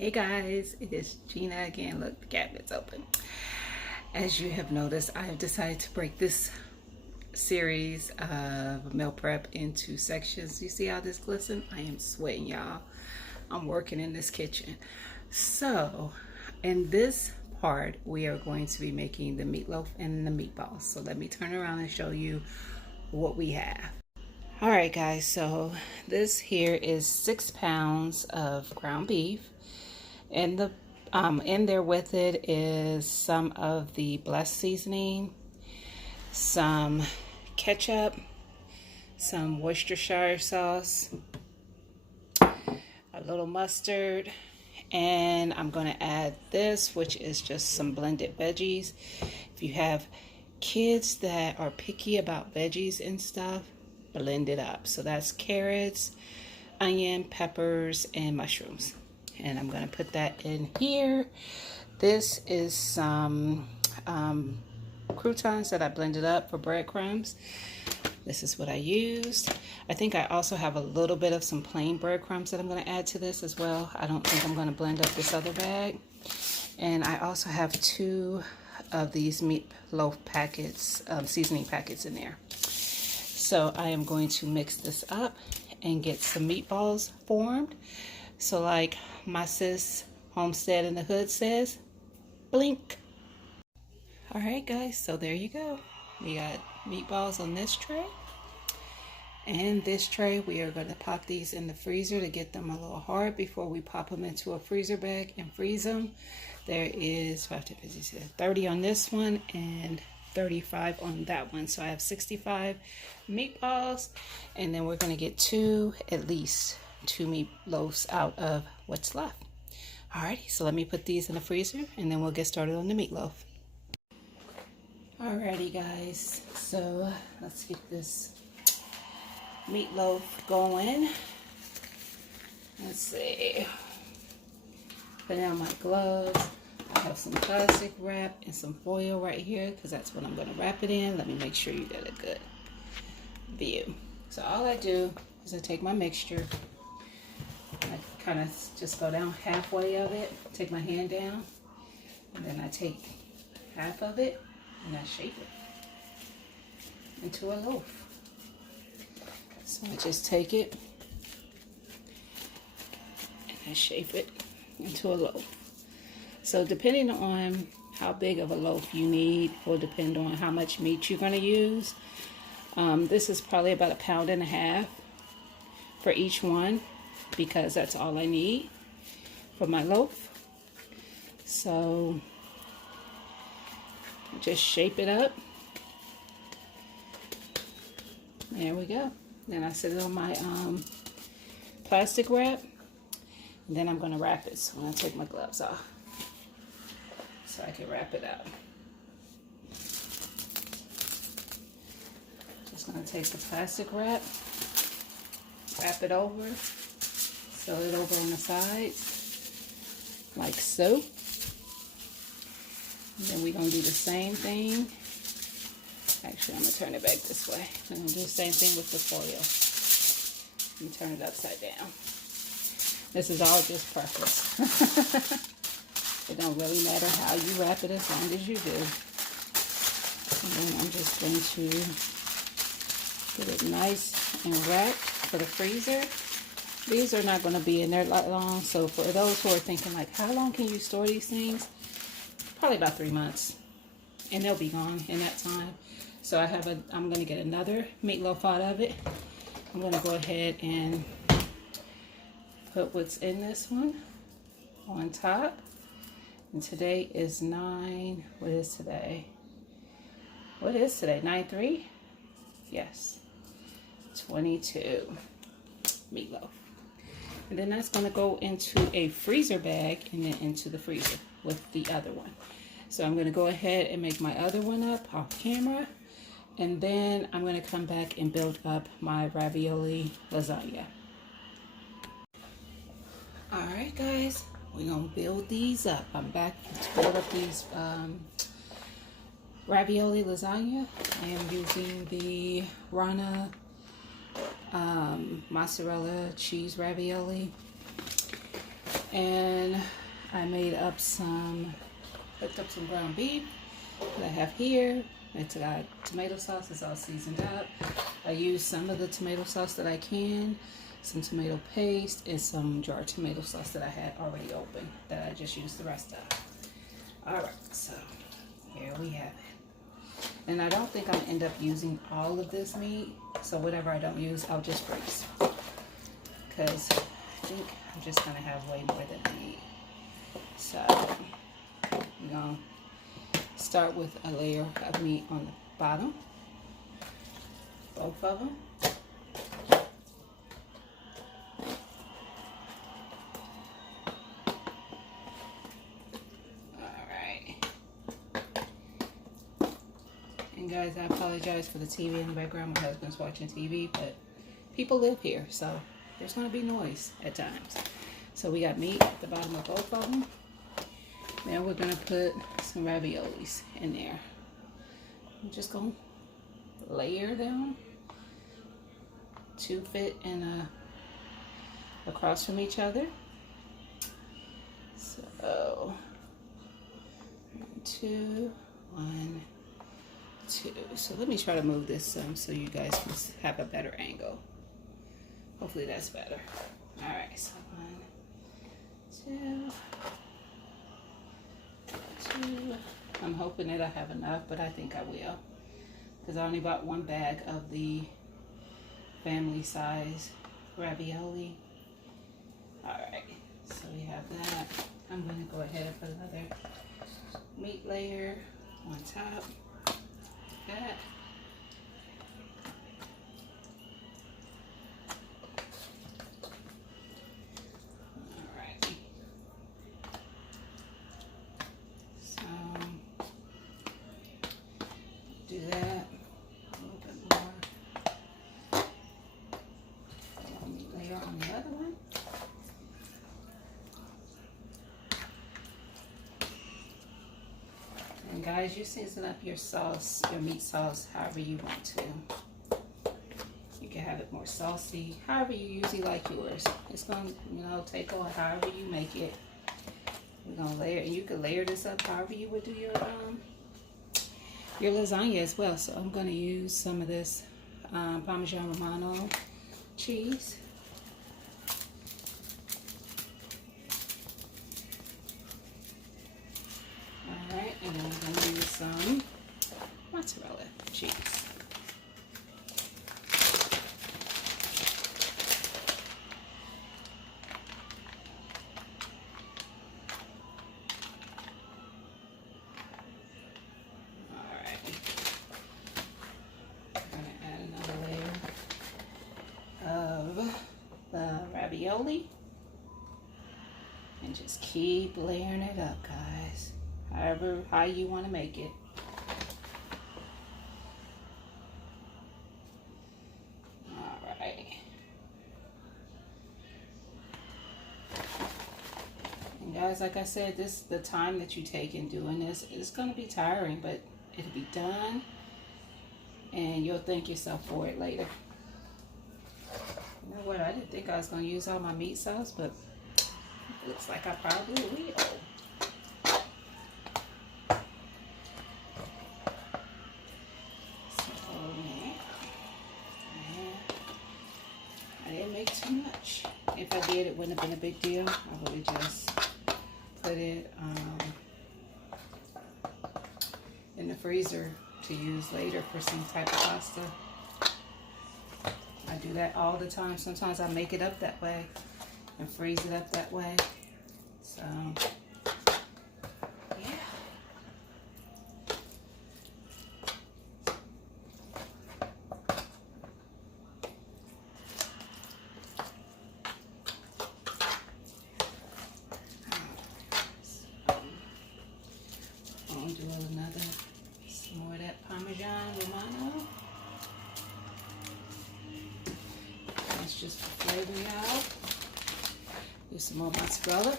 Hey guys, it is Gina again. Look, the cabinet's open. As you have noticed, I have decided to break this series of meal prep into sections. You see how this glisten? I am sweating, y'all. I'm working in this kitchen. So, in this part, we are going to be making the meatloaf and the meatballs. So let me turn around and show you what we have. All right, guys, so this here is 6 pounds of ground beef. And in there with it is some of the blessed seasoning, some ketchup, some Worcestershire sauce, a little mustard, and I'm going to add this, which is just some blended veggies. If you have kids that are picky about veggies and stuff, blend it up. So that's carrots, onion, peppers, and mushrooms. And I'm going to put that in here. This is some croutons that I blended up for breadcrumbs. This is what I used. I think I also have a little bit of some plain breadcrumbs that I'm going to add to this as well. I don't think I'm going to blend up this other bag. And I also have 2 of these meatloaf packets, seasoning packets in there. So I am going to mix this up and get some meatballs formed. So like my sis Homestead in the Hood says, blink. All right, guys, so there you go. We got meatballs on this tray. And this tray, we are going to pop these in the freezer to get them a little hard before we pop them into a freezer bag and freeze them. There is 30 on this one and 35 on that one. So I have 65 meatballs, and then we're going to get at least two meatloaves out of what's left. Alrighty, so let me put these in the freezer and then we'll get started on the meatloaf. Alrighty, guys, so let's get this meatloaf going. Let's see. Put on my gloves. I have some plastic wrap and some foil right here because that's what I'm going to wrap it in. Let me make sure you get a good view. So all I do is I take my mixture. I kind of just go down halfway of it, take my hand down, and then I take half of it and I shape it into a loaf. So I just take it and I shape it into a loaf. So depending on how big of a loaf you need will depend on how much meat you're going to use. This is probably about 1.5 pounds for each one because that's all I need for my loaf. So just shape it up. There we go. Then I set it on my plastic wrap, and then I'm going to wrap it. So I'm going to take my gloves off so I can wrap it up. Just going to take the plastic wrap it over, sew it over on the sides like so. And then we're going to do the same thing. Actually, I'm going to turn it back this way. I'm going to do the same thing with the foil. And turn it upside down. This is all just preference. It don't really matter how you wrap it as long as you do. And then I'm just going to get it nice and wrapped for the freezer. These are not going to be in there that long. So for those who are thinking like, how long can you store these things? Probably about 3 months. And they'll be gone in that time. So I'm going to get another meatloaf out of it. I'm going to go ahead and put what's in this one on top. And today is what is today? What is today? 9/3? Yes. 22 meatloaf. And then that's going to go into a freezer bag and then into the freezer with the other one. So I'm going to go ahead and make my other one up off camera. And then I'm going to come back and build up my ravioli lasagna. Alright, guys, we're going to build these up. I'm back to build up these ravioli lasagna. I am using the Rana mozzarella cheese ravioli. And I cooked up some ground beef that I have here. It's got tomato sauce, it's all seasoned up. I used some of the tomato sauce that I can, some tomato paste, and some jarred tomato sauce that I had already open that I just used the rest of. Alright, so here we have it. And I don't think I'm gonna end up using all of this meat, so whatever I don't use, I'll just freeze. Because I think I'm just gonna have way more than I need. So we're gonna start with a layer of meat on the bottom, both of them. And guys, I apologize for the TV in the background. My husband's watching TV, but people live here, so there's going to be noise at times. So we got meat at the bottom of both of them. Now we're going to put some raviolis in there. I'm just going to layer them to fit in across from each other. So 1, 2, 1, 2. So let me try to move this some so you guys can have a better angle. Hopefully that's better. All right, so 1, 2, 2. I'm hoping that I have enough, but I think I will, because I only bought 1 bag of the family size ravioli. All right, so we have that. I'm going to go ahead and put another meat layer on top. That. Alright. So do that. A little bit more. Meat layer on the other one. And guys, you season up your sauce, your meat sauce, however you want to. You can have it more saucy, however you usually like yours. It's going to, take on however you make it. We're going to layer, and you can layer this up however you would do your lasagna as well. So I'm going to use some of this Parmesan Romano cheese. Alright, and then I'm going to use some mozzarella cheese. Alright. I'm going to add another layer of the ravioli. And just keep layering it up, guys. How you want to make it. Alright. And guys, like I said, the time that you take in doing this, it's going to be tiring, but it'll be done. And you'll thank yourself for it later. You know what? I didn't think I was going to use all my meat sauce, but it looks like I probably will. Too much. If I did, it wouldn't have been a big deal. I would have just put it in the freezer to use later for some type of pasta. I do that all the time. Sometimes I make it up that way and freeze it up that way. So yeah. Do some more of that Parmesan Romano. That's just for flavoring out. Do some more mozzarella.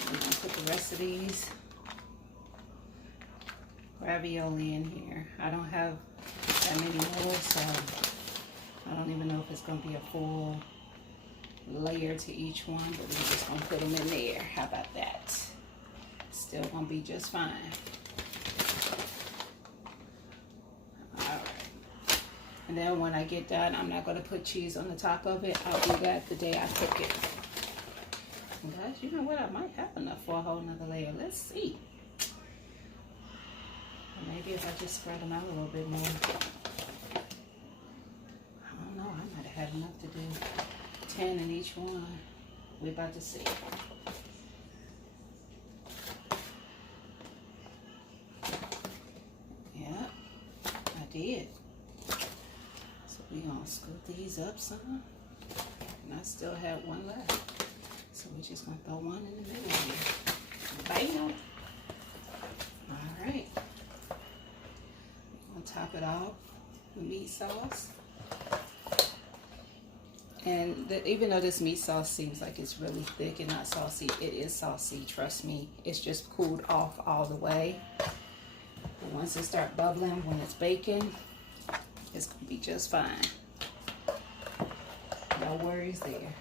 I'm going to put the rest of these ravioli in here. I don't have that many more, so I don't even know if it's going to be a full layer to each one, but we're just going to put them in there. How about that? Still going to be just fine. Alright. And then when I get done, I'm not going to put cheese on the top of it. I'll do that the day I cook it. And guys, you know what? I might have enough for a whole nother layer. Let's see. Or maybe if I just spread them out a little bit more. I don't know. I might have had enough to do 10 in each one. We're about to see. Yep, I did. So we're going to scoop these up some. And I still have one left. So we're just going to throw one in the middle here. Bam! Alright. I'm going to top it off with meat sauce. And even though this meat sauce seems like it's really thick and not saucy, it is saucy, trust me. It's just cooled off all the way. But once it starts bubbling, when it's baking, it's going to be just fine. No worries there.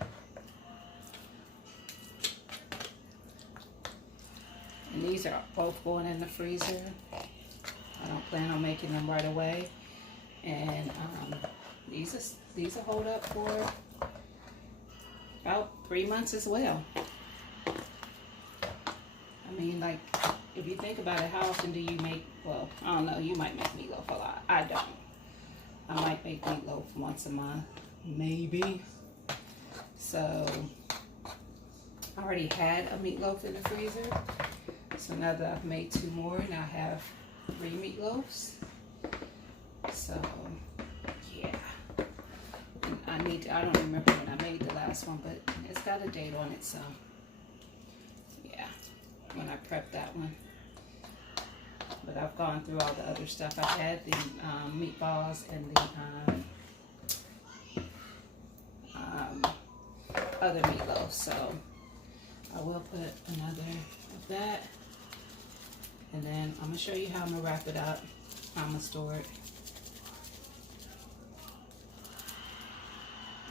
And these are both going in the freezer. I don't plan on making them right away. And these will hold up for about 3 months as well. I mean, like, if you think about it, how often do you make, well, I don't know, you might make meatloaf a lot. I don't. I might make meatloaf once a month, maybe. So, I already had a meatloaf in the freezer. So now that I've made 2 more, now I have 3 meatloafs. So, yeah. I don't remember when I made the last one, but it's got a date on it, so yeah, when I prepped that one. But I've gone through all the other stuff. I had the meatballs and the other meatloaf, so I will put another of that. And then I'm going to show you how I'm going to wrap it up, how I'm going to store it.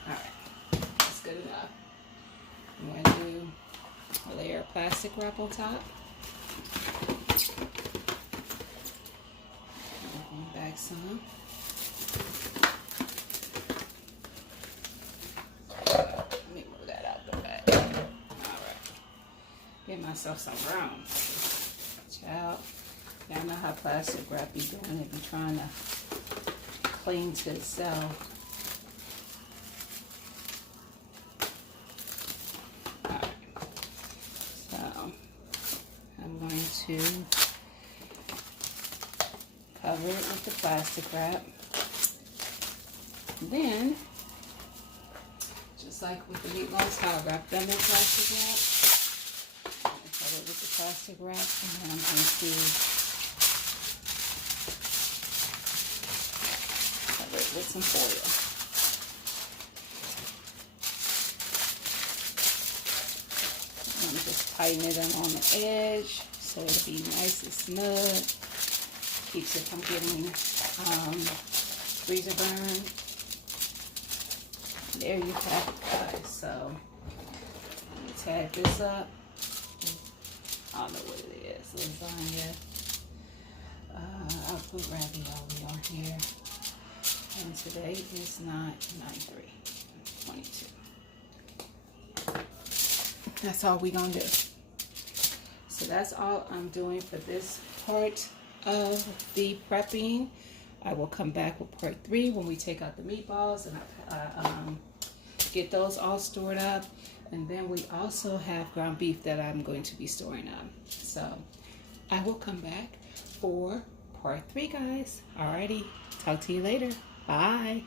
Alright, that's good enough. I'm going to do a layer of plastic wrap on top. Open back some. Let me move that out the back. Alright. Get myself some room. Child. Y'all know how plastic wrap be doing it. Be trying to cling to itself. To cover it with the plastic wrap. Then, just like with the meatballs, how I wrap them in plastic wrap, I'm going to cover it with the plastic wrap, and then I'm going to cover it with some foil. I'm just tightening them on the edge. So it'll be nice and snug. Keeps it from getting freezer burn. There you have it, guys. So let me tag this up. I don't know what it is. Lasagna. I'll put ravioli on here. And today is not 9/3/22. That's all we're gonna do. So that's all I'm doing for this part of the prepping. I will come back with part 3 when we take out the meatballs and I get those all stored up. And then we also have ground beef that I'm going to be storing up. So I will come back for part 3, guys. Alrighty, talk to you later. Bye.